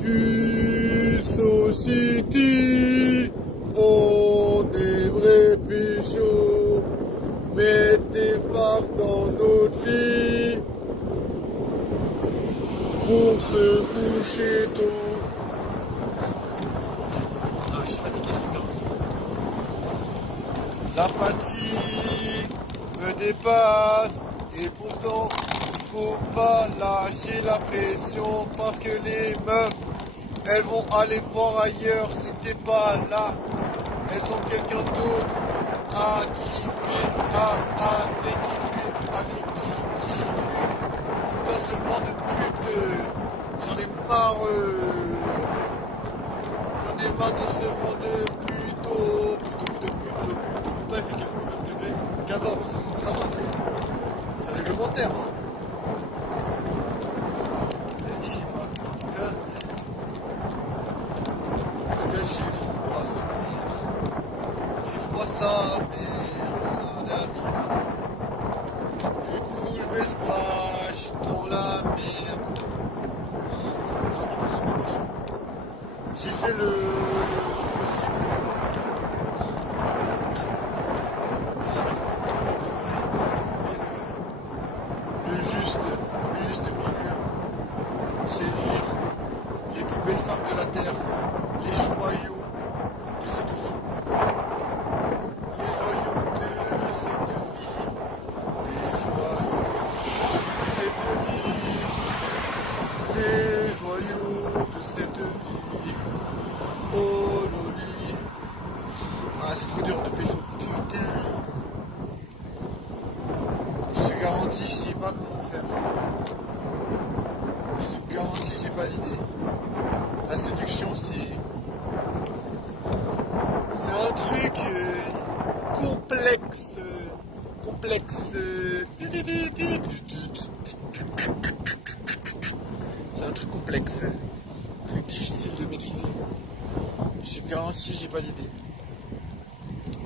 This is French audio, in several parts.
Puceau City, on est vrai pécho. Mets tes femmes dans notre lit pour se coucher tôt. Ah, je suis fatigué, je suis garanti. La fatigue me dépasse et pourtant il faut pas lâcher la pression parce que les meufs elles vont aller voir ailleurs si t'es pas là. Elles ont quelqu'un d'autre à kiffer, avec qui kiffer. Dans ce monde de pute, j'en ai marre, de ce monde de puto. Putain, il fait quel degré 14, ça va, c'est réglementaire, non? Je sais pas, en tout cas, j'ai froid, ça, merde. Du coup, je me squash dans la merde. J'ai fait le possible. J'arrive pas à trouver le juste milieu pour séduire les plus belles femmes de la terre, les joyaux de cette vie. Les joyaux de cette vie. Les joyaux de cette vie. Les joyaux de cette vie. Oh loli. Ah, c'est trop dur de pécho. Putain. Je te garantis, je sais pas comment faire. Je te garantis, j'ai pas d'idée. La séduction, c'est un truc complexe. C'est un truc complexe. Un truc difficile de maîtriser. Je te garantis, j'ai pas d'idée.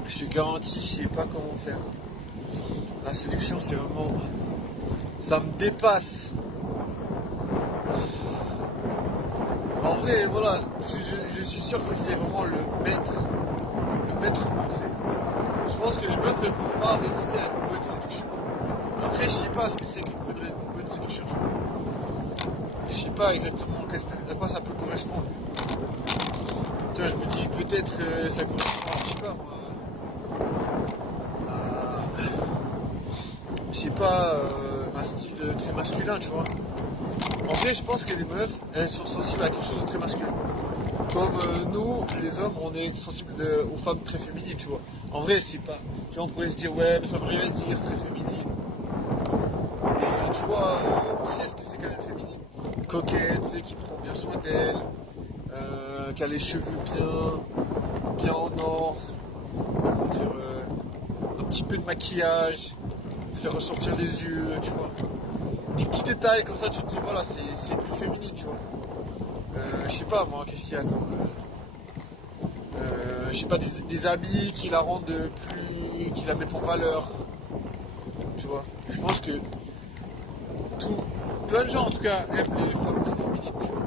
Je te garantis, je sais pas comment faire. La séduction, c'est vraiment... Ça me dépasse. En vrai, voilà, je suis sûr que c'est vraiment le maître mot, tu sais. Je pense que les meufs ne peuvent pas résister à une bonne séduction. Après, je sais pas ce que c'est qu'une bonne séduction. Je sais pas exactement à quoi ça peut correspondre. Tu vois, je me dis peut-être ça correspond, je sais pas moi. Je sais pas, un style très masculin, tu vois. En vrai, je pense que les meufs, elles sont sensibles à quelque chose de très masculin. Comme nous, les hommes, on est sensibles aux femmes très féminines, tu vois. En vrai, c'est pas... Tu vois, on pourrait se dire, ouais, mais ça veut rien dire, très féminine. Mais tu vois, on sait ce que c'est quand même féminine. Coquette, tu sais, qui prend bien soin d'elle, qui a les cheveux bien en ordre, comment dire, un petit peu de maquillage, faire ressortir les yeux, tu vois. Des petits détails comme ça, tu te dis, voilà, c'est plus féminine, tu vois. Je sais pas, moi, qu'est-ce qu'il y a comme... je sais pas, des habits qui la rendent plus... qui la mettent en valeur, tu vois. Je pense que plein de gens, en tout cas, aiment les femmes très féminines, tu vois.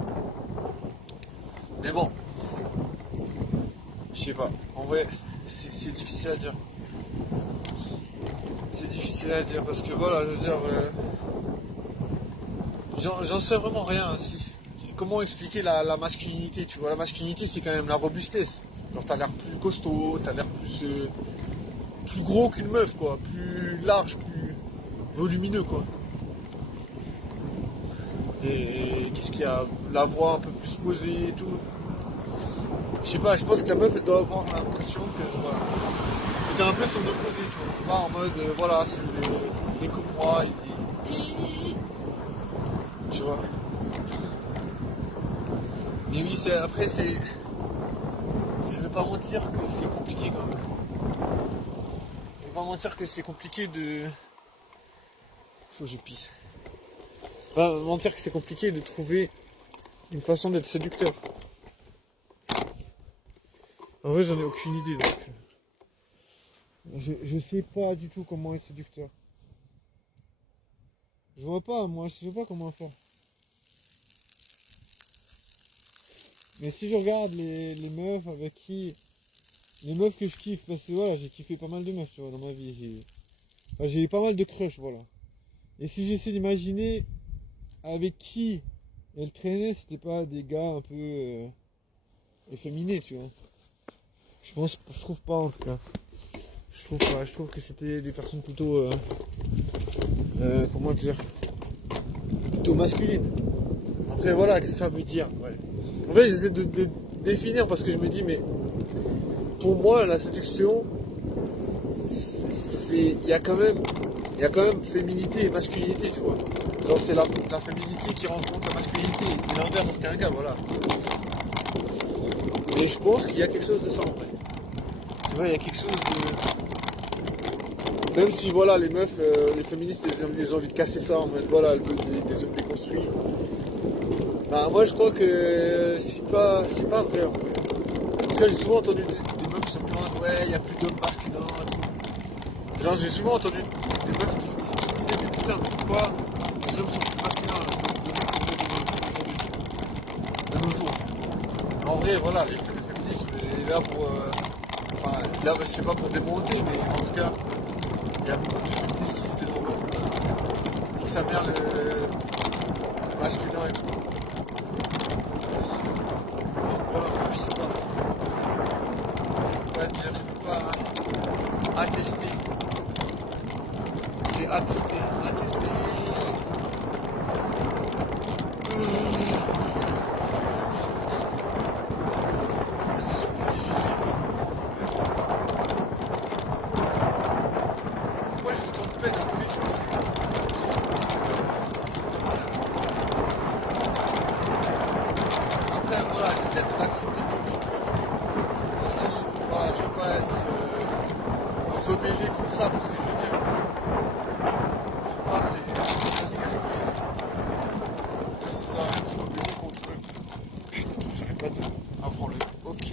Mais bon, je sais pas. En vrai, c'est difficile à dire. C'est difficile à dire parce que voilà, je veux dire... j'en sais vraiment rien. Comment expliquer la masculinité, tu vois. La masculinité, c'est quand même la robustesse. Genre, t'as l'air plus costaud, t'as l'air plus gros qu'une meuf, quoi. Plus large, plus volumineux, quoi. Et qu'est-ce qu'il y a? La voix un peu plus posée et tout. Je sais pas, je pense que la meuf, elle doit avoir l'impression que, voilà, que t'es un peu son opposé, tu vois. Pas en mode, voilà, il est comme moi, tu vois. Mais oui, après, c'est... Je vais pas mentir que c'est compliqué quand même. Je vais pas mentir que c'est compliqué de... Faut que je pisse. Pas mentir que c'est compliqué de trouver une façon d'être séducteur. En vrai, j'en ai aucune idée. Donc... Je sais pas du tout comment être séducteur. Je vois pas, moi, je sais pas comment faire. Mais si je regarde les meufs avec qui. Les meufs que je kiffe, parce que voilà, j'ai kiffé pas mal de meufs, tu vois, dans ma vie. J'ai eu pas mal de crush, voilà. Et si j'essaie d'imaginer avec qui elle traînait, c'était pas des gars un peu efféminés, tu vois. Je trouve pas en tout cas. Je trouve pas, je trouve que c'était des personnes plutôt, comment dire, plutôt masculines. Après voilà, qu'est-ce que ça veut dire, ouais. En fait, j'essaie de définir parce que je me dis, mais pour moi, la séduction, il y a quand même féminité et masculinité, tu vois. Genre c'est la féminité qui rencontre la masculinité, et l'inverse, c'était un gars, voilà. Et je pense qu'il y a quelque chose de ça en vrai. Tu vois, il y a quelque chose de... Même si voilà, les meufs, les féministes, elles ont envie de casser ça en mode voilà, elles veulent des hommes déconstruits. Bah moi je crois que c'est pas vrai en fait. En tout cas j'ai souvent entendu des meufs qui sont plus ouais, il n'y a plus d'hommes masculins et tout. Genre j'ai souvent entendu des meufs qui disaient mais putain mais pourquoi les hommes sont plus masculins de nos jours. En vrai voilà, le féminisme est là pour... enfin là c'est pas pour démonter mais en tout cas il y a beaucoup de féministes qui étaient dans le qui s'amèrent le masculin et tout. Donc voilà, je sais pas. Je peux pas dire, je peux pas attester. C'est attester. C'est surtout difficile. Pourquoi j'ai autant de peine à trouver, je sais. Après, voilà, j'essaie d'accepter tout le monde. Dans le sens où, voilà, je veux pas être rebellé contre ça, parce que je veux dire, je sais pas, c'est gaspillé. Ça sert à rien de se rebeller contre eux. Putain, j'arrête pas de apprendre le. Ok.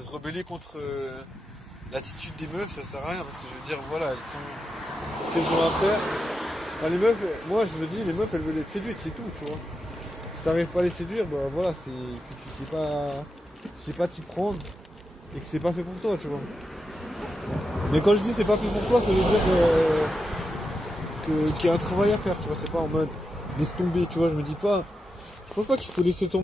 Se rebeller contre l'attitude des meufs, ça sert à rien, parce que je veux dire, voilà, elles font ce qu'elles ont à faire. Enfin, les meufs, moi je me dis, les meufs elles veulent être séduites, c'est tout, tu vois. Si t'arrives pas à les séduire, bah voilà, c'est que tu sais pas t'y prendre et que c'est pas fait pour toi, tu vois. Mais quand je dis c'est pas fait pour toi, ça veut dire qu'il y a un travail à faire, tu vois. C'est pas en mode laisse tomber, tu vois. Je me dis pas, je pense pas qu'il faut laisser tomber.